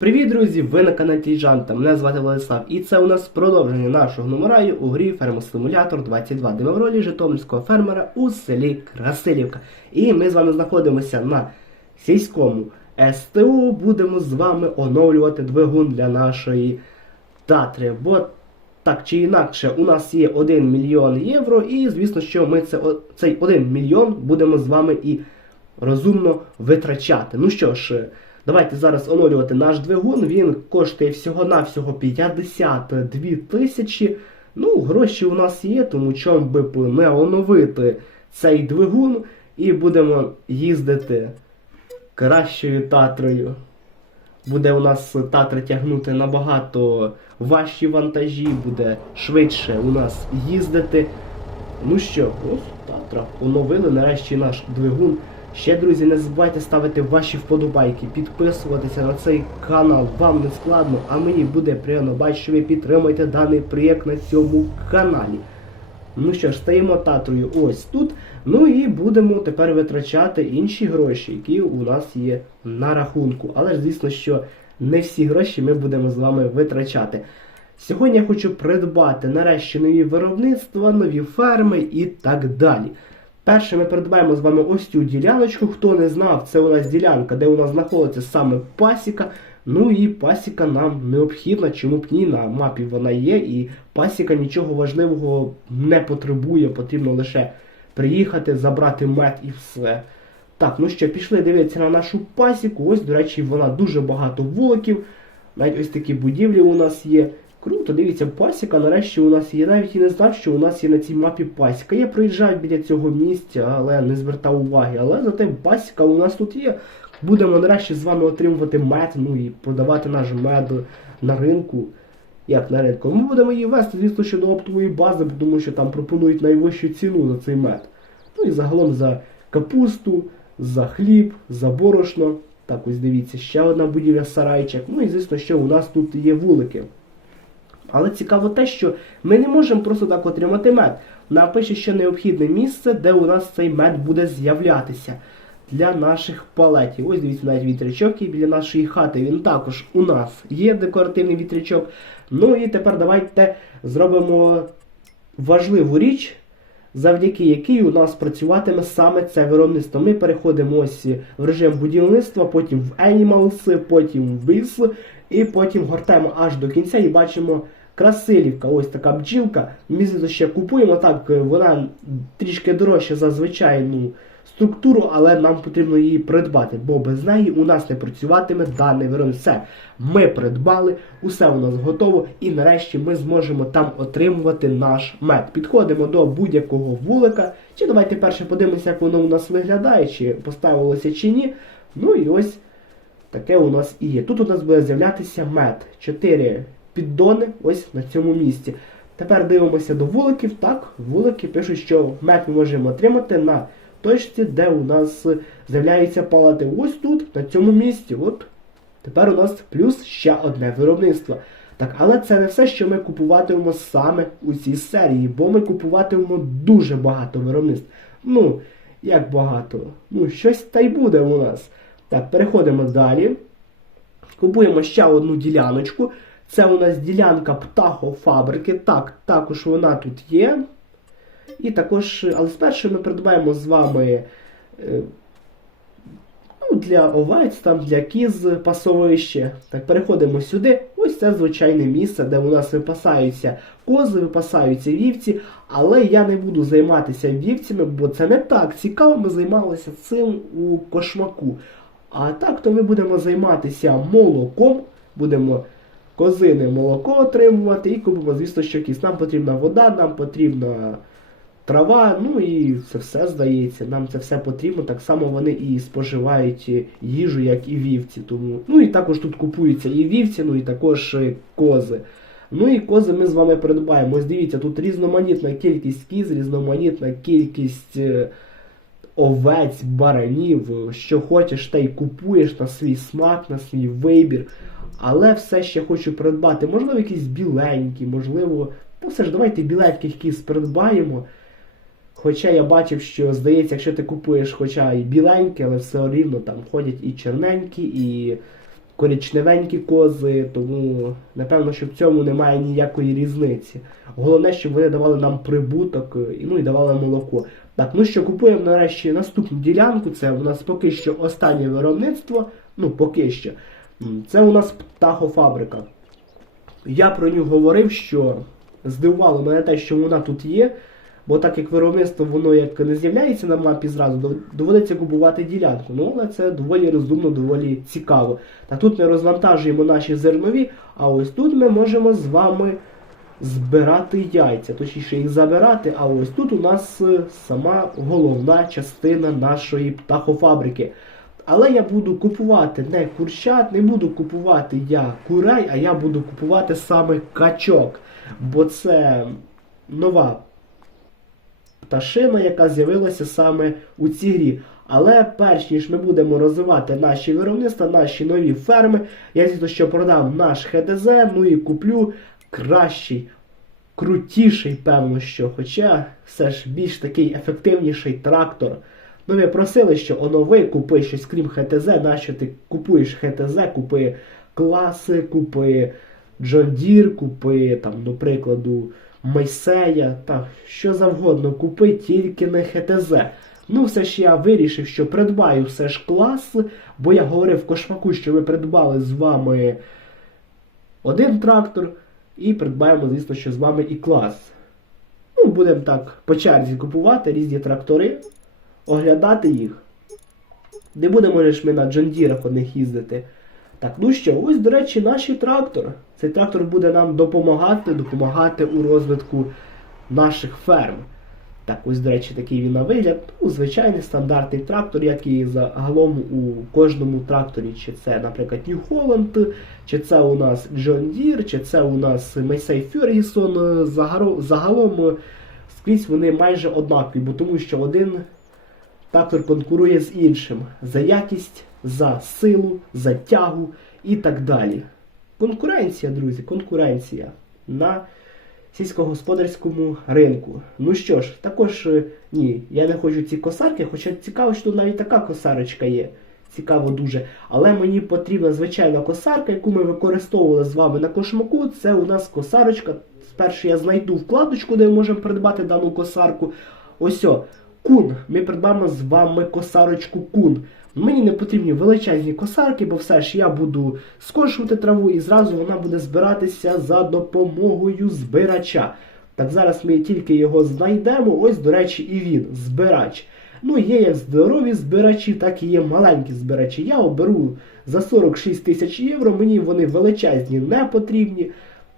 Привіт, друзі! Ви на каналі Жанта. Мене звати Владислав, і це у нас продовження нашого номераю у грі Фермосимулятор 22, де ми в ролі житомирського фермера у селі Красилівка. І ми з вами знаходимося на сільському СТУ. Будемо з вами оновлювати двигун для нашої Татри. Бо так чи інакше, у нас є 1 мільйон євро, і звісно, що ми це, цей 1 мільйон будемо з вами і розумно витрачати. Ну що ж, давайте зараз оновлювати наш двигун. Він коштує всього-навсього 52 тисячі. Ну, гроші у нас є, тому чому би не оновити цей двигун і будемо їздити кращою татрою. Буде у нас татра тягнути набагато важчі вантажі, буде швидше у нас їздити. Ну що, ось Татра. Оновили нарешті наш двигун. Ще, друзі, не забувайте ставити ваші вподобайки, підписуватися на цей канал. Вам не складно, а мені буде приємно бачити, що ви підтримуєте даний проєкт на цьому каналі. Ну що ж, стаємо татрою ось тут. Ну і будемо тепер витрачати інші гроші, які у нас є на рахунку. Але ж звісно, що не всі гроші ми будемо з вами витрачати. Сьогодні я хочу придбати нарешті нові виробництва, нові ферми і так далі. Перше ми придбаємо з вами ось цю діляночку. Хто не знав, це у нас ділянка, де у нас знаходиться саме пасіка. Ну і пасіка нам необхідна, чому б ні, на мапі вона є, і пасіка нічого важливого не потребує, потрібно лише приїхати, забрати мед і все. Так, ну що, пішли дивитися на нашу пасіку. Ось, до речі, вона дуже багато вуликів. Навіть ось такі будівлі у нас є. Круто, дивіться, пасіка нарешті у нас є. Я навіть і не знав, що у нас є на цій мапі пасіка. Я проїжджав біля цього місця, але не звертав уваги. Але зате пасіка у нас тут є. Будемо нарешті з вами отримувати мед, ну і продавати наш мед на ринку. Як на ринку? Ми будемо її вести, звісно, що до оптової бази, тому що там пропонують найвищу ціну за цей мед. Ну і загалом за капусту, за хліб, за борошно. Так, ось дивіться, ще одна будівля сарайчик. Ну і звісно, що у нас тут є вулики. Але цікаво те, що ми не можемо просто так отримати мед. Нам пише, що необхідне місце, де у нас цей мед буде з'являтися для наших палетів. Ось дивіться навіть вітрячок і біля нашої хати. Він також у нас є декоративний вітрячок. Ну і тепер давайте зробимо важливу річ, завдяки якій у нас працюватиме саме це виробництво. Ми переходимо ось в режим будівництва, потім в Animals, потім в Biz, і потім гортаємо аж до кінця і бачимо красилівка. Ось така бджілка. Звісно, ще купуємо так, е, вона трішки дорожча за звичайну структуру, але нам потрібно її придбати, бо без неї у нас не працюватиме дане виробництво. Все, ми придбали, усе у нас готово, і нарешті ми зможемо там отримувати наш мед. Підходимо до будь-якого вулика. Чи давайте перше подивимося, як воно у нас виглядає, чи поставилося чи ні. Ну і ось таке у нас і є. Тут у нас буде з'являтися мед. Чотири піддони ось на цьому місці. Тепер дивимося до вуликів. Так, вулики пишуть, що мед ми можемо отримати на точці, де у нас з'являються палати. Ось тут, на цьому місці. От тепер у нас плюс ще одне виробництво. Так, але це не все, що ми купуватимемо саме у цій серії, бо ми купуватимемо дуже багато виробництв. Ну, як багато? Ну, щось та й буде у нас. Так, переходимо далі. Купуємо ще одну діляночку. Це у нас ділянка птахофабрики. Так, також вона тут є. І також, але спершу ми придбаємо з вами е, ну, для овець, там, для кіз пасовище. Так, переходимо сюди. Ось це звичайне місце, де у нас випасаються кози, випасаються вівці. Але я не буду займатися вівцями, бо це не так цікаво. Ми займалися цим у кошмаку. А так, то ми будемо займатися молоком, будемо козине молоко отримувати і купимо, звісно, що кіс. Нам потрібна вода, нам потрібна трава, ну і це все здається. Нам це все потрібно. Так само вони і споживають їжу, як і вівці. Тому, ну і також тут купуються і вівці, ну і також е, кози. Ну і кози ми з вами придбаємо. Ось дивіться, тут різноманітна кількість кіз, різноманітна кількість е, овець, баранів, що хочеш, те й купуєш на свій смак, на свій вибір. Але все ще хочу придбати. Можливо, якісь біленькі, можливо. Ну все ж, давайте біленьких кіз придбаємо. Хоча я бачив, що здається, якщо ти купуєш хоча і біленькі, але все рівно там ходять і черненькі, і коричневенькі кози, тому напевно, що в цьому немає ніякої різниці. Головне, щоб вони давали нам прибуток ну і давали молоко. Так, ну що, купуємо нарешті наступну ділянку. Це у нас поки що останнє виробництво. Ну, поки що. Це у нас птахофабрика. Я про нього говорив, що здивувало мене те, що вона тут є. Бо так як виробництво воно як не з'являється на мапі зразу, доводиться купувати ділянку. Ну, але це доволі розумно, доволі цікаво. Та тут ми розвантажуємо наші зернові, а ось тут ми можемо з вами збирати яйця, точніше їх забирати, а ось тут у нас е, сама головна частина нашої птахофабрики. Але я буду купувати не курчат, не буду купувати я курей, а я буду купувати саме качок. Бо це нова пташина, яка з'явилася саме у цій грі. Але перш ніж ми будемо розвивати наші виробництва, наші нові ферми, я звісно, що продам наш ХДЗ, ну і куплю кращий, крутіший, певно, що, хоча все ж більш такий ефективніший трактор. Ну, ви просили, що онови, купи щось крім ХТЗ, нащо ти купуєш ХТЗ, купи класи, купи Deere, купи, там, до прикладу, так, що завгодно, купи тільки не ХТЗ. Ну, все ж я вирішив, що придбаю все ж клас, бо я говорив кошмаку, що ми придбали з вами один трактор, і придбаємо, звісно, що з вами і клас. Ну, будемо так по черзі купувати різні трактори, оглядати їх. Не будемо ж ми на Джондірах одних їздити. Так, ну що, ось, до речі, наш трактор. Цей трактор буде нам допомагати, допомагати у розвитку наших ферм. Так, ось, до речі, такий він на вигляд. Ну, звичайний стандартний трактор, як і загалом у кожному тракторі. Чи це, наприклад, New Holland, чи це у нас John Deere, чи це у нас Massey Ferguson. Загалом скрізь вони майже однакові, бо тому що один трактор конкурує з іншим за якість, за силу, за тягу і так далі. Конкуренція, друзі, конкуренція на сільськогосподарському ринку. Ну що ж, також е, ні, я не хочу ці косарки, хоча цікаво, що тут навіть така косарочка є. Цікаво дуже. Але мені потрібна звичайна косарка, яку ми використовували з вами на кошмаку. Це у нас косарочка. Спершу я знайду вкладочку, де ми можемо придбати дану косарку. Ось кун. Ми придбаємо з вами косарочку кун. Мені не потрібні величезні косарки, бо все ж я буду скошувати траву і зразу вона буде збиратися за допомогою збирача. Так зараз ми тільки його знайдемо. Ось, до речі, і він, збирач. Ну, є як здорові збирачі, так і є маленькі збирачі. Я оберу за 46 тисяч євро, мені вони величезні не потрібні.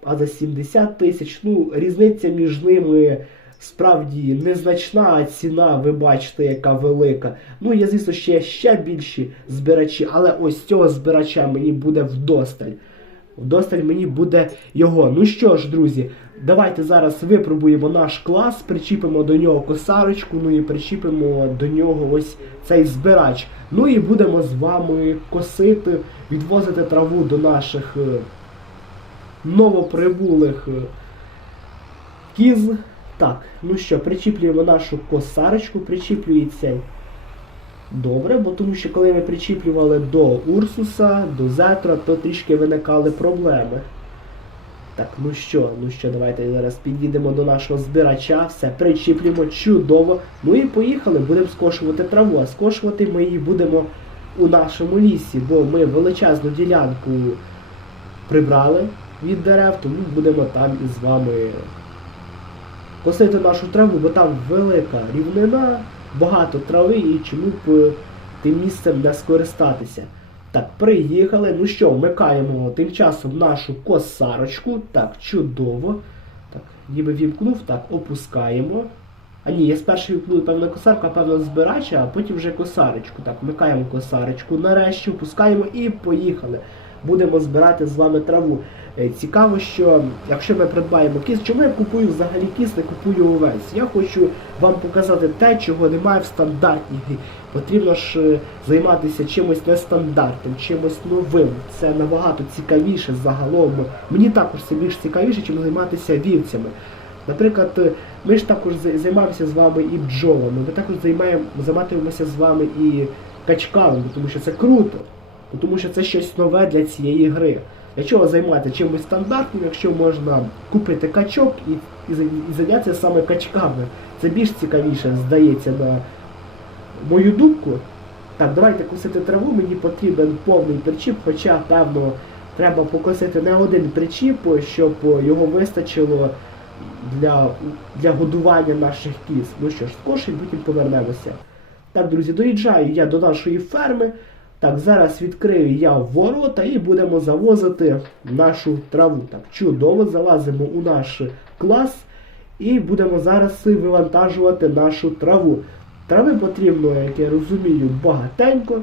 А за 70 тисяч, ну, різниця між ними справді незначна, ціна, ви бачите, яка велика. Ну, є, звісно, ще, ще більші збирачі, але ось цього збирача мені буде вдосталь. Вдосталь мені буде його. Ну що ж, друзі, давайте зараз випробуємо наш клас, причіпимо до нього косарочку, ну і причіпимо до нього ось цей збирач. Ну і будемо з вами косити, відвозити траву до наших е, новоприбулих е, кіз. Так, ну що, причіплюємо нашу косарочку, причіплюється добре, бо тому що коли ми причіплювали до Урсуса, до Зетра, то трішки виникали проблеми. Так, ну що, ну що, давайте зараз підійдемо до нашого збирача, все, причіплюємо чудово. Ну і поїхали, будемо скошувати траву, а скошувати ми її будемо у нашому лісі, бо ми величезну ділянку прибрали від дерев, тому будемо там із вами косити нашу траву, бо там велика рівнина, багато трави і чому б е, тим місцем не скористатися. Так, приїхали. Ну що, вмикаємо тим часом нашу косарочку. Так, чудово. Так, ніби вімкнув, так, опускаємо. А ні, я спершу вімкнув, певно, косарку, а певно збирача, а потім вже косарочку. Так, вмикаємо косарочку, нарешті опускаємо і поїхали. Будемо збирати з вами траву. Е, Цікаво, що якщо ми придбаємо кіс, чому я купую взагалі кіс, не купую увесь? Я хочу вам показати те, чого немає в стандартній. Потрібно ж е, займатися чимось нестандартним, чимось новим. Це набагато цікавіше загалом. Мені також це більш цікавіше, чим займатися вівцями. Наприклад, е, ми ж також займаємося з вами і бджолами. Ми також займаємо, займатимемося з вами і качками, тому що це круто. Тому що це щось нове для цієї гри. Для чого займатися чимось стандартним, якщо можна купити качок і, і, і зайнятися саме качками. Це більш цікавіше, здається, на мою думку. Так, давайте косити траву, мені потрібен повний причіп, хоча, певно, треба покосити не один причіп, щоб його вистачило для, для годування наших кіз. Ну що ж, скошень, потім повернемося. Так, друзі, доїжджаю я до нашої ферми. Так, зараз відкрию я ворота і будемо завозити нашу траву. Так, чудово, залазимо у наш клас і будемо зараз вивантажувати нашу траву. Трави потрібно, як я розумію, багатенько.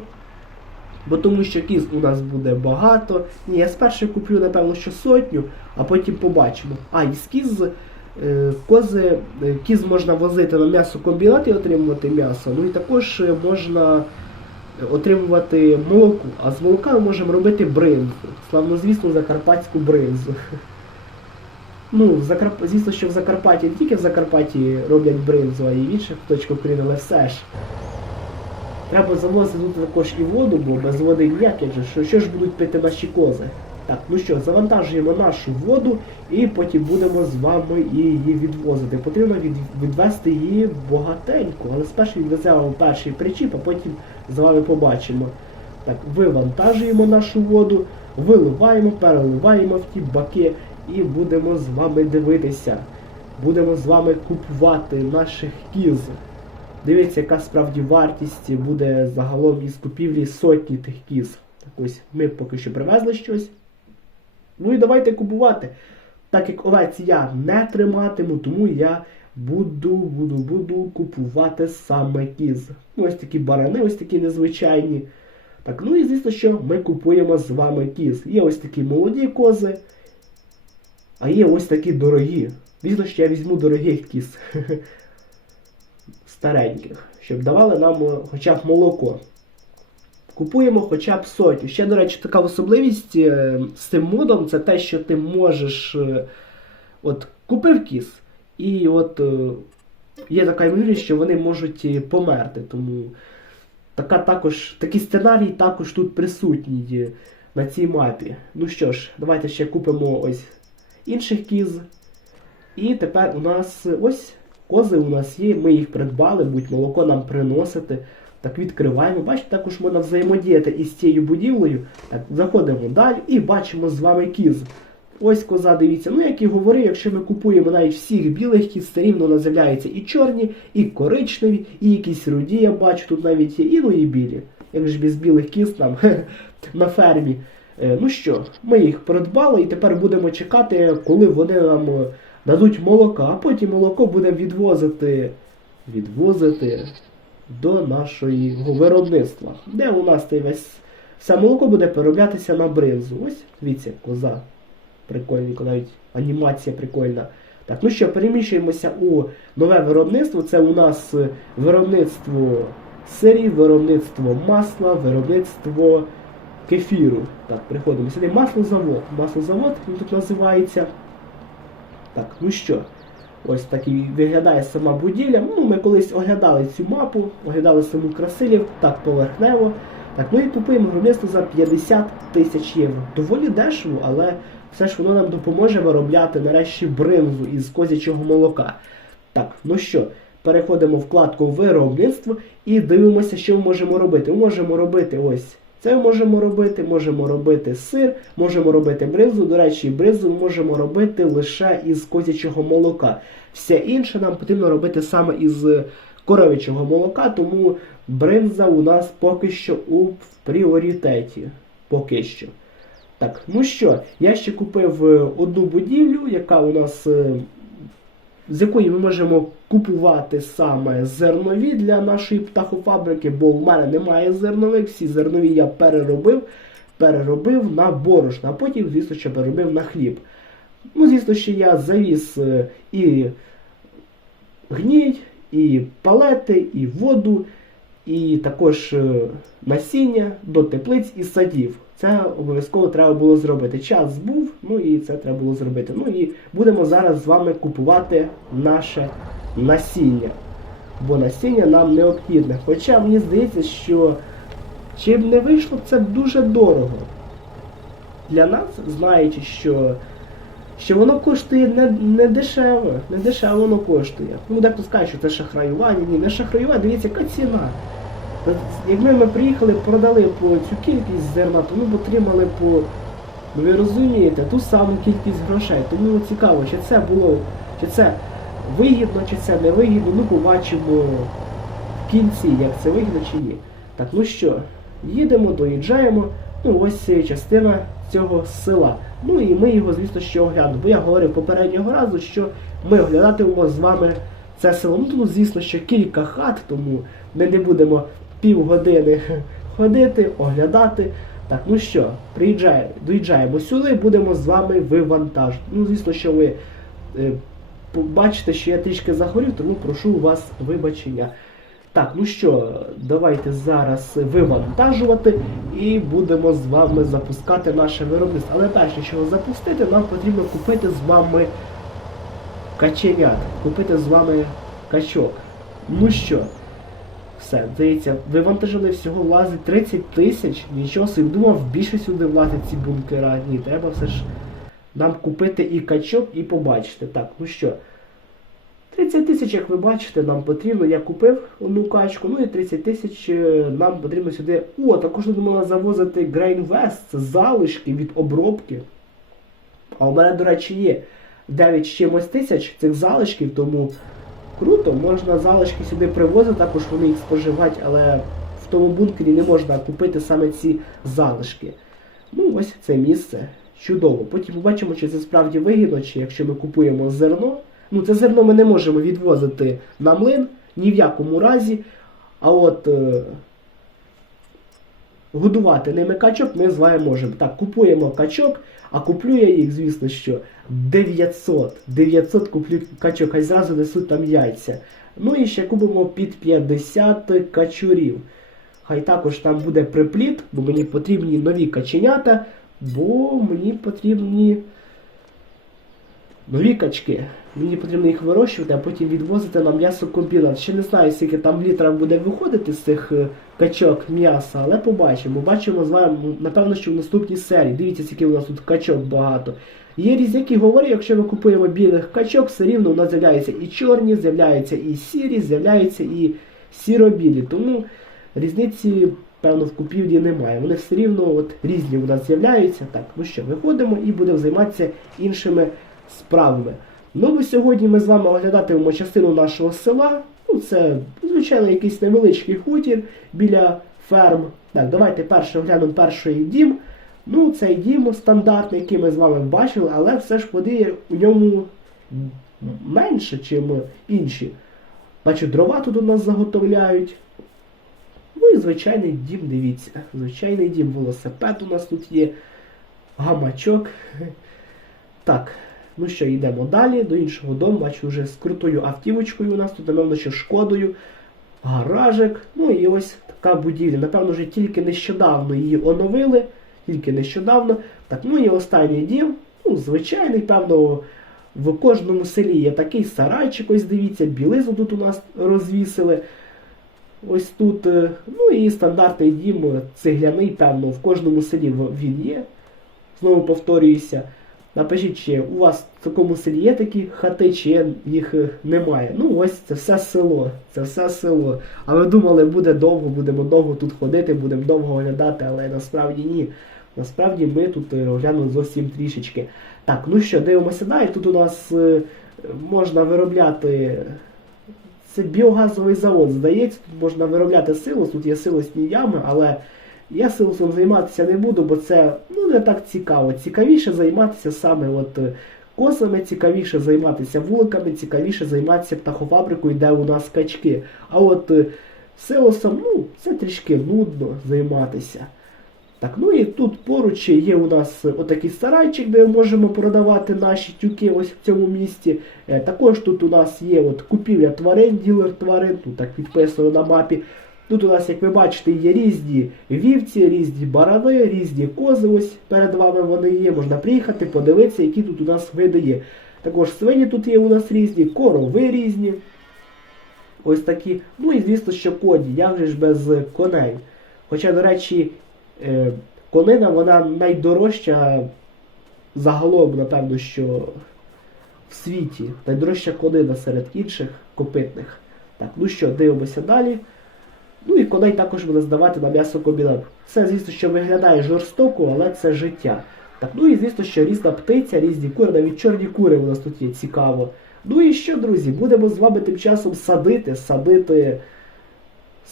Бо тому що кіз у нас буде багато. Ні, я спершу куплю, напевно, що сотню, а потім побачимо. А, і з е, кози, е, кіз можна возити на м'ясокомбінат і отримувати м'ясо. Ну і також е, можна отримувати молоко. А з молока ми можемо робити бринзу. Славнозвісну закарпатську бринзу. Ну, в Закарп... звісно, що в Закарпатті не тільки в Закарпатті роблять бринзу, а й в інших точках України, але все ж. Треба завозити тут також і воду, бо без води ніяк, же, що, що ж будуть пити наші кози. Так, ну що, завантажуємо нашу воду і потім будемо з вами її відвозити. Потрібно від, відвести її багатенько, але спершу відвеземо перший причіп, а потім з вами побачимо. Так, вивантажуємо нашу воду, виливаємо, переливаємо в ті баки і будемо з вами дивитися. Будемо з вами купувати наших кіз. Дивіться, яка справді вартість буде загалом із купівлі сотні тих кіз. Так ось ми поки що привезли щось. Ну і давайте купувати. Так як овець я не триматиму, тому я буду, буду, буду купувати саме кіз. Ну, ось такі барани, ось такі незвичайні. Так, ну і звісно, що ми купуємо з вами кіз. Є ось такі молоді кози, а є ось такі дорогі. Звісно, що я візьму дорогих кіз. Стареньких, щоб давали нам е, хоча б молоко. Купуємо хоча б сотню. Ще, до речі, така особливість е, з цим модом це те, що ти можеш е, от купив кіз, і от е, є така ймовірність, що вони можуть померти. Тому така також, такий сценарій також тут присутній е, на цій мапі. Ну що ж, давайте ще купимо ось інших кіз. І тепер у нас е, ось кози у нас є, ми їх придбали, будь молоко нам приносити. Так відкриваємо. Бачите, також можна взаємодіяти із цією будівлею. Так, заходимо далі і бачимо з вами кіз. Ось коза, дивіться. Ну, як і говорив, якщо ми купуємо навіть всіх білих кіз, все рівно з'являються і чорні, і коричневі, і якісь руді, я бачу, тут навіть є, і ну і білі. Як ж без білих кіз там на фермі. Е, Ну що, ми їх придбали і тепер будемо чекати, коли вони нам е, дадуть молока, а потім молоко будемо відвозити. Відвозити до нашого виробництва, де у нас той весь все молоко буде перероблятися на бринзу. Ось, дивіться, коза. Прикольненько, навіть анімація прикольна. Так, ну що, переміщуємося у нове виробництво. Це у нас е, виробництво сирів, виробництво масла, виробництво кефіру. Так, приходимо сюди. Маслозавод. Маслозавод він тут називається. Так, ну що, ось так і виглядає сама будівля. Ну, ми колись оглядали цю мапу, оглядали саму Красилів, так поверхнево. Так, ну і купуємо виробництво за 50 тисяч євро. Доволі дешево, але все ж воно нам допоможе виробляти нарешті бринзу із козячого молока. Так, ну що, переходимо в вкладку виробництво і дивимося, що ми можемо робити. Ми можемо робити ось це можемо робити, можемо робити сир, можемо робити бринзу. До речі, бринзу можемо робити лише із козячого молока. Все інше нам потрібно робити саме із коров'ячого молока, тому бринза у нас поки що у пріоритеті. Поки що. Так, ну що, я ще купив е, одну будівлю, яка у нас. е, з якої ми можемо купувати саме зернові для нашої птахофабрики, бо в мене немає зернових, всі зернові я переробив, переробив на борошно, а потім, звісно, що переробив на хліб. Ну, звісно, що я завіз е, і гній, і палети, і воду, і також е, насіння до теплиць і садів. Це обов'язково треба було зробити. Час був, ну і це треба було зробити. Ну і будемо зараз з вами купувати наше насіння. Бо насіння нам необхідне. Хоча мені здається, що чи б не вийшло це дуже дорого. Для нас, знаючи, що, що воно коштує не, не дешево, не дешево воно коштує. Ну, дехто скаже, що це шахраювання, ні, не шахраювання, дивіться, яка ціна. Якби ми приїхали, продали по цю кількість зерна, то ми б отримали по, ну ви розумієте, ту саму кількість грошей. Тому цікаво, чи це було, чи це вигідно, чи це не вигідно, ну побачимо в кінці, як це вигідно чи ні. Так, ну що, їдемо, доїжджаємо. Ну, ось частина цього села. Ну і ми його, звісно, ще оглянемо. Бо я говорив попереднього разу, що ми оглядатимемо з вами це село. Ну тут, звісно, що кілька хат, тому ми не будемо півгодини ходити, оглядати. Так, ну що, приїжджаємо, доїжджаємо сюди, будемо з вами вивантажити. Ну, звісно, що ви е, побачите, що я трішки захворів, тому прошу у вас вибачення. Так, ну що, давайте зараз вивантажувати і будемо з вами запускати наше виробництво. Але перш ніж його запустити, нам потрібно купити з вами каченят, купити з вами качок. Ну що, все, здається, вивантажили всього влазить 30 тисяч. Нічого собі думав, більше сюди влазять ці бункера. Ні, треба все ж нам купити і качок, і побачити. Так, ну що. 30 тисяч, як ви бачите, нам потрібно. Я купив одну качку, ну і 30 тисяч е, нам потрібно сюди. О, також тут можна завозити Grain West, це залишки від обробки. А у мене, до речі, є 9 з чимось тисяч цих залишків, тому круто, можна залишки сюди привозити, також вони їх споживати, але в тому бункері не можна купити саме ці залишки. Ну, ось це місце. Чудово. Потім побачимо, чи це справді вигідно, чи якщо ми купуємо зерно. Ну, це зерно ми не можемо відвозити на млин ні в якому разі. А от е, годувати ними качок ми з вами можемо. Так, купуємо качок, а куплю я їх, звісно, що 900. 900 куплю качок, хай зразу несуть там яйця. Ну і ще купимо під 50 качурів. Хай також там буде припліт, бо мені потрібні нові каченята, бо мені потрібні нові качки. Мені потрібно їх вирощувати, а потім відвозити на м'ясокомбінат. Ще не знаю, скільки там літра буде виходити з цих е, качок м'яса, але побачимо. Бачимо з вами, напевно, що в наступній серії. Дивіться, скільки у нас тут качок багато. Є різняки говорять, якщо ми купуємо білих качок, все рівно у нас з'являються і чорні, з'являються і сірі, з'являються і сіро-білі. Тому різниці, певно, в купівлі немає. Вони все рівно от, різні у нас з'являються. Так, ну що, виходимо і будемо займатися іншими справами. Ну, сьогодні ми з вами оглядатимемо частину нашого села. Ну, це, звичайно, якийсь невеличкий хутір біля ферм. Так, давайте перше оглянемо перший дім. Ну, цей дім стандартний, який ми з вами бачили, але все ж води у ньому менше, ніж інші. Бачу, дрова тут у нас заготовляють. Ну і звичайний дім, дивіться. Звичайний дім, велосипед у нас тут є, гамачок. Так, ну що, йдемо далі до іншого дому. Бачу вже з крутою автівочкою у нас тут, напевно, що шкодою, гаражик. Ну і ось така будівля. Напевно, вже тільки нещодавно її оновили, тільки нещодавно. Так, ну і останній дім. Ну, звичайний, певно, в кожному селі є такий сарайчик, ось дивіться, білизну тут у нас розвісили. Ось тут, е, ну і стандартний дім е, цегляний, певно, в кожному селі він є. Знову повторююся. Напишіть, чи у вас в такому селі є такі хати, чи їх е, немає. Ну ось це все село. Це все село. А ви думали, буде довго, будемо довго тут ходити, будемо довго оглядати, але насправді ні. Насправді ми тут е, оглянули зовсім трішечки. Так, ну що, дивимося далі. Тут у нас е, можна виробляти. Це біогазовий завод, здається, тут можна виробляти силос, тут є силосні ями, але я силосом займатися не буду, бо це ну, не так цікаво. Цікавіше займатися саме от е, косами, цікавіше займатися вуликами, цікавіше займатися птахофабрикою, де у нас качки. А от е, силосом, ну, це трішки нудно займатися. Так, ну і тут поруч є у нас отакий сарайчик, де ми можемо продавати наші тюки ось в цьому місті. Е, Також тут у нас є от купівля тварин, ділер тварин, тут так підписано на мапі. Тут у нас, як ви бачите, є різні вівці, різні барани, різні кози. Ось перед вами вони є. Можна приїхати, подивитися, які тут у нас види є. Також свині тут є у нас різні, корови різні. Ось такі. Ну і звісно, що коні, як же ж без коней. Хоча, до речі, е, конина вона найдорожча загалом, напевно, що в світі. Найдорожча конина серед інших копитних. Так, ну що, дивимося далі. Ну і коней також буде здавати на м'ясо м'ясокомбінат. Це, звісно, що виглядає жорстоко, але це життя. Так, ну і звісно, що різна птиця, різні кури, навіть чорні кури у нас тут є цікаво. Ну і що, друзі, будемо з вами тим часом садити, садити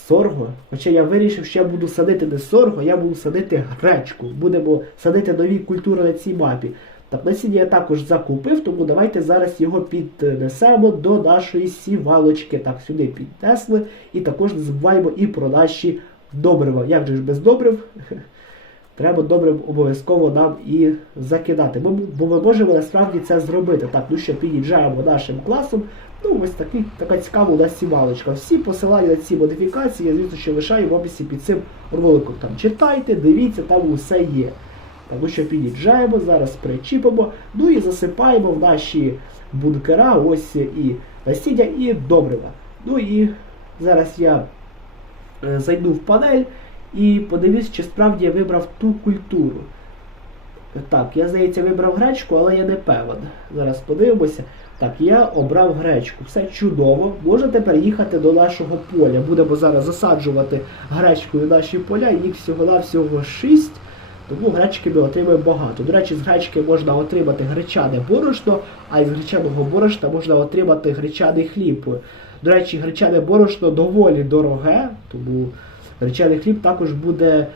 сорго. Хоча я вирішив, що я буду садити не сорго, я буду садити гречку. Будемо садити нові культури на цій мапі. Так, насіння я також закупив, тому давайте зараз його піднесемо до нашої сівалочки. Так, сюди піднесли. І також не забуваємо і про наші добрива. Як же ж без добрив? Треба добрив обов'язково нам і закидати. Бо, бо ми можемо насправді це зробити. Так, ну що, під'їжджаємо нашим класом. Ну, ось такий, така цікава у нас сівалочка. Всі посилання на ці модифікації, я звісно, що лишаю в описі під цим роликом. Там читайте, дивіться, там усе є. Тому що під'їжджаємо, зараз причіпимо, ну і засипаємо в наші бункера ось і насіння, і добрива. Ну і зараз я е, зайду в панель і подивлюсь, чи справді я вибрав ту культуру. Так, я, здається, вибрав гречку, але я не певен. Зараз подивимося. Так, я обрав гречку. Все чудово. Можна тепер їхати до нашого поля. Будемо зараз засаджувати гречкою наші поля. Їх всього-навсього 6. Тому гречки ми отримаємо багато. До речі, з гречки можна отримати гречане борошно, а із гречаного борошна можна отримати гречаний хліб. До речі, гречане борошно доволі дороге, тому гречаний хліб також буде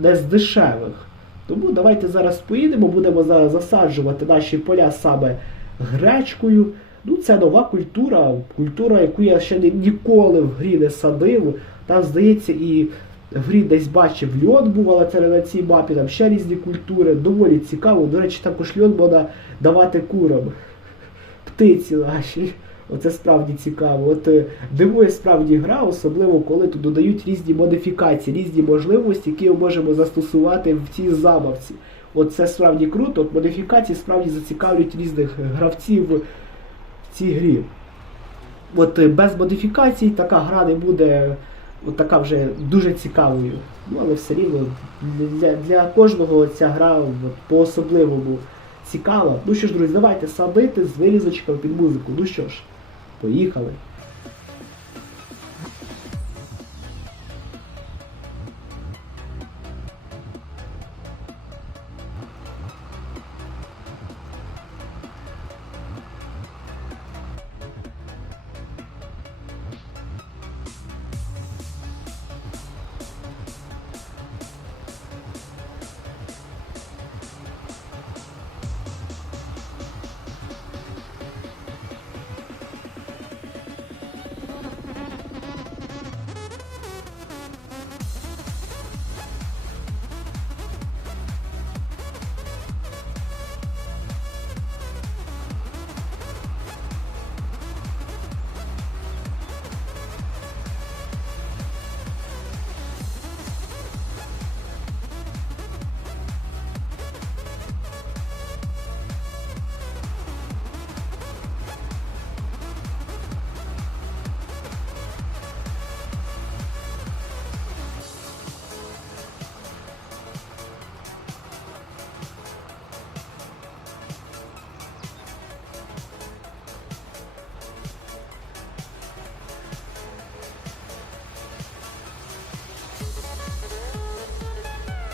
не з дешевих. Тому давайте зараз поїдемо, будемо зараз засаджувати наші поля саме гречкою. Ну, це нова культура, культура, яку я ще ніколи в грі не садив. Там, здається, і грі десь бачив льон був, але це цій мапі, там ще різні культури. Доволі цікаво. До речі, також льон можна давати курам. Птиці наші. Оце справді цікаво. От е, дивує справді гра, особливо коли тут додають різні модифікації, різні можливості, які ми можемо застосувати в цій забавці. От це справді круто. От модифікації справді зацікавлюють різних гравців в цій грі. От е, без модифікацій така гра не буде от така вже дуже цікавою. Ну, але все рівно для, для кожного ця гра по-особливому цікава. Ну що ж, друзі, давайте садити з вирізочками під музику. Ну що ж, поїхали.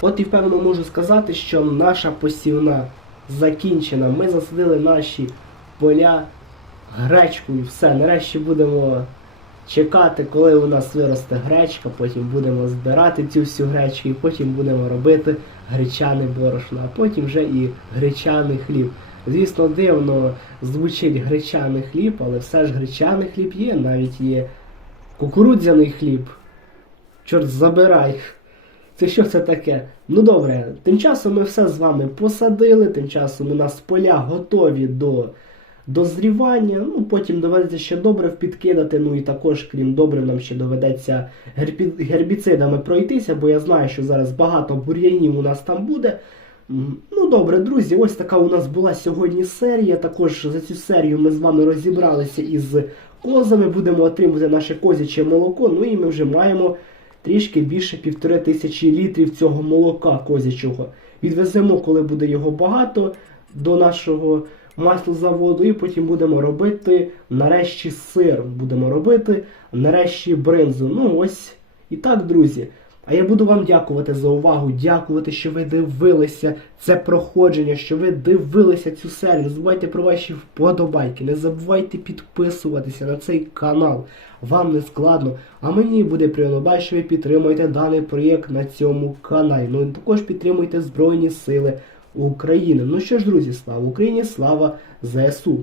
От і впевнено можу сказати, що наша посівна закінчена. Ми засадили наші поля гречкою. Все, нарешті будемо чекати, коли у нас виросте гречка, потім будемо збирати цю всю гречку і потім будемо робити гречане борошно, а потім вже і гречаний хліб. Звісно, дивно звучить гречаний хліб, але все ж гречаний хліб є, навіть є кукурудзяний хліб. Чорт забирай. Це що це таке? Ну добре, тим часом ми все з вами посадили, тим часом у нас поля готові до дозрівання. Ну, потім доведеться ще добрив підкидати. Ну і також, крім добрив, нам ще доведеться гербі- гербіцидами пройтися, бо я знаю, що зараз багато бур'янів у нас там буде. Ну добре, друзі, ось така у нас була сьогодні серія. Також за цю серію ми з вами розібралися із козами, будемо отримувати наше козяче молоко. Ну і ми вже маємо трішки більше півтори тисячі літрів цього молока козячого. Відвеземо, коли буде його багато, до нашого маслозаводу, і потім будемо робити нарешті сир. Будемо робити нарешті бринзу. Ну ось і так, друзі. А я буду вам дякувати за увагу, дякувати, що ви дивилися це проходження, що ви дивилися цю серію. Не забувайте про ваші вподобайки, не забувайте підписуватися на цей канал. Вам не складно, а мені буде приємно що ви підтримуєте даний проєкт на цьому каналі. Ну і також підтримуйте Збройні Сили України. Ну що ж, друзі, слава Україні, слава ЗСУ!